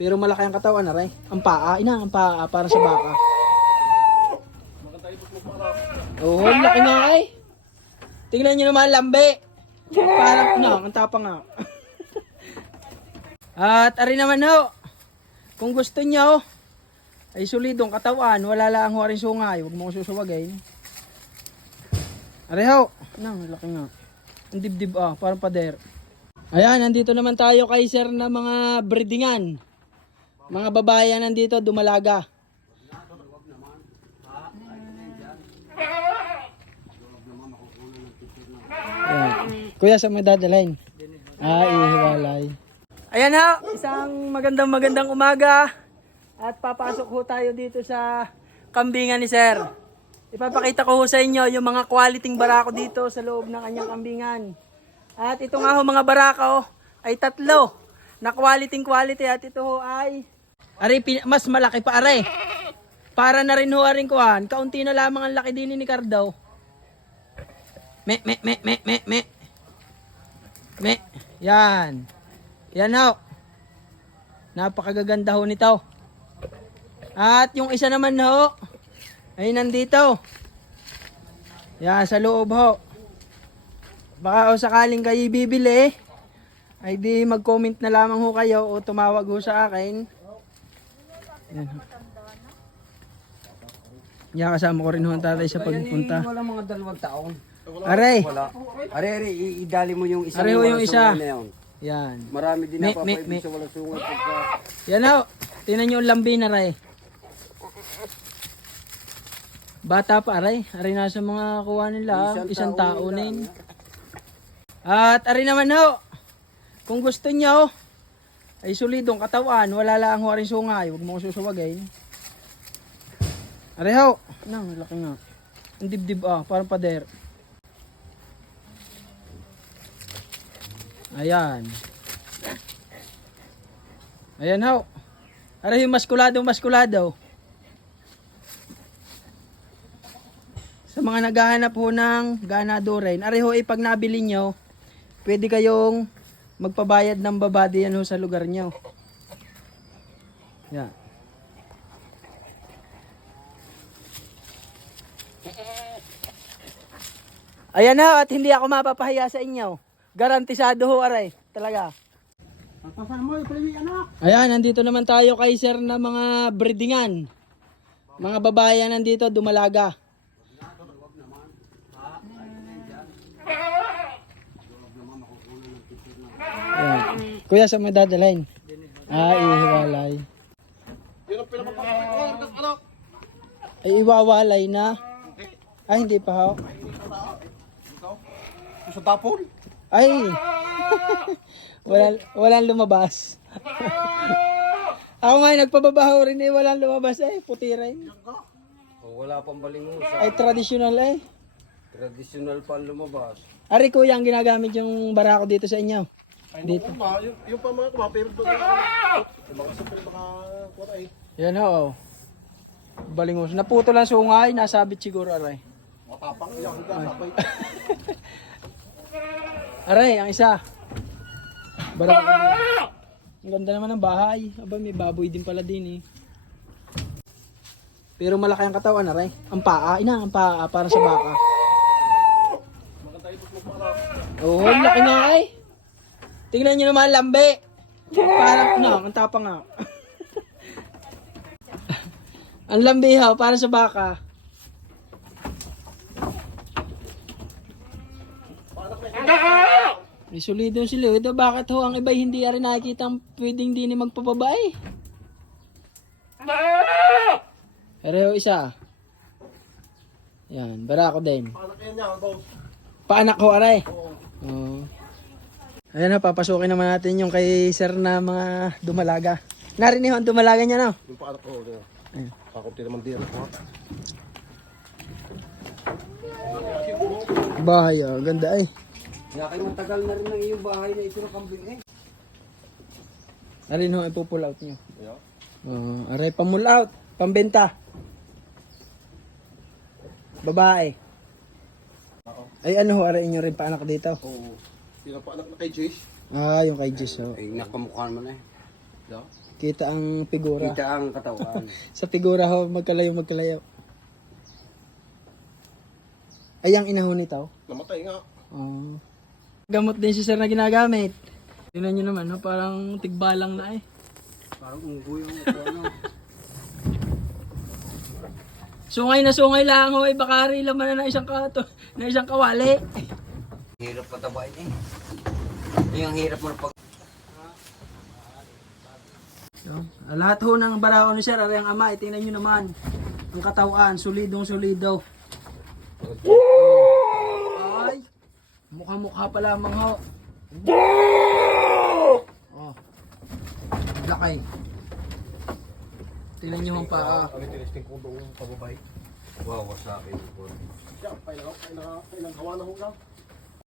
Pero malaki ang katawan na rin. Ang paa, ina, ang paa para sa baka. Oo, ang laki nga ay. Tingnan nyo naman, lambe. Parang, no, ang tapa nga. At ari naman ho, kung gusto nyo, ay solidong katawan, wala lang ho rin sungay, huwag mo ko susubagay. Ari ho, nang laki nga. Ang dibdib ah, parang pader. Ayan, nandito naman tayo kay sir na mga breedingan. Mga babayan nandito, dumalaga. Ayan. Kuya, sa may dadalhin? Ah, ihiwalay. Ayan ho, isang magandang magandang umaga. At papasok ho tayo dito sa kambingan ni Sir. Ipapakita ko ho sa inyo yung mga quality barako dito sa loob ng kanyang kambingan. At ito nga ho mga barako ay tatlo na quality quality at ito ho ay pin- mas malaki pa are. Para na rin ho aring kuhan. Kaunti na lamang ang laki din ni Cardo. Me, me, me, me, me, me. Me. Yan. Yan ho. Napakagaganda ho nito. At yung isa naman ho, ay nandito. Yan, sa loob ho. Baka o sakaling kayo bibili, ay di mag-comment na lamang ho kayo o tumawag ho sa akin. Yan. Yan, kasama ko rin ho ang tatay sa pagpunta. Wala mga dalawang taon. Aray, Wala. Are, i- idali mo yung isa. Are, ho, yung isa. yan. Marami din me- papaibig me. sa walang sungal pagka... Yan ho. Tingnan nyo yung lambi na ray. Bata pa aray. Aray na sa mga kuha nila. Isang, tao na yun. At aray naman ho. Kung gusto nyo, ay solidong katawan. Wala lang ho rin sungay. Huwag mo ko susubagay. Aray ho. Nang, laki nga. Ang dibdib ah. Parang pader. Ayan. Ayan ho. Aray yung maskulado, maskulado. Sa mga naghahanap ho ng ganado rin, aray ho, eh, pag nabili nyo, pwede kayong magpabayad ng babadi yan ho sa lugar nyo. Yan. Ayan ho, at hindi ako mapapahiya sa inyo. Garantisado ho, aray. Talaga. Papasan mo, premi anak! Ayan, nandito naman tayo kay sir na mga breedingan. Mga babayan nandito, dumalaga. Kuya, sa may dadalhin? Ah, ihiwalay. Yun ang pinapapakakot ng. Ay, iwawalay na. Ay, hindi pa ho. Sa tapon. Ay! walang, walang lumabas. Ako nga, nagpababaho rin eh, walang lumabas eh, puti rin. O, wala pang balingusa. Ay, traditional eh. Traditional pa lumabas. Ari kuya, ang ginagamit yung barako dito sa inyo. Dito. Ma, yung, yung pa mga kumapirot doon. Yung mga sa mga eh. Yan ho. Balingos. Naputo lang sungay, nasabit siguro aray. Matapang iyak ka. Tapay. Aray, ang isa. Barako din. Ang ganda naman ng bahay. Aba, may baboy din pala din eh. Pero malaki ang katawan, aray. Ang paa, ina, ang paa para sa baka. Oo, ang laki nga ay. Tingnan nyo naman, lambe. Parang, no, ang tapa nga. ang lambe ha, para sa baka. May solido sila. Ito bakit ho ang iba hindi rin nakikita ang pwedeng din magpapabae. Pero ho, isa. Yan, barako din. Paanak ko aray. Oo. Ayan na, papasukin naman natin yung kay sir na mga dumalaga. Narinig ang dumalaga niya no? Yung pa anak ko. Ayun. Kakunti naman din ako. Bahay oh, ganda ay. Kaya kayo matagal na rin ng iyong bahay na ito ng kambing eh. Narin ho, ipupull out nyo. Ayun. Oo, aray, pamull out. Pambenta. Babae. Ay ano ho, aray inyo rin paanak dito. Oo. Yung pa anak na kay Jace. Ah, yung kay Jess ho. Ay, nakamukha naman eh. Yeah. Kita ang figura. Kita ang katawan. Sa figura ho, magkalayo, magkalayo. Ay, ang inahon nito. Namatay nga. Oh. Gamot din si sir na ginagamit. Tingnan nyo naman, no? parang tigbalang na eh. Parang unggoy yung ano. Sungay na sungay lang ho, ay bakari laman na ng isang kato, na isang kawali. Hirap patabain eh. Yung hirap mo pag... So, ah, lahat ho ng baraon ni sir, ari ang ama, itingnan nyo naman. Ang katawan, solidong solido. Ay, mukha-mukha pa lamang ho. Oh. Lakay. Tingnan nyo ang paa. Ang tinisting ko doon pababay. Wow, sa akin po. Siya, kailangan, kailangan, kailangan gawa na ho lang.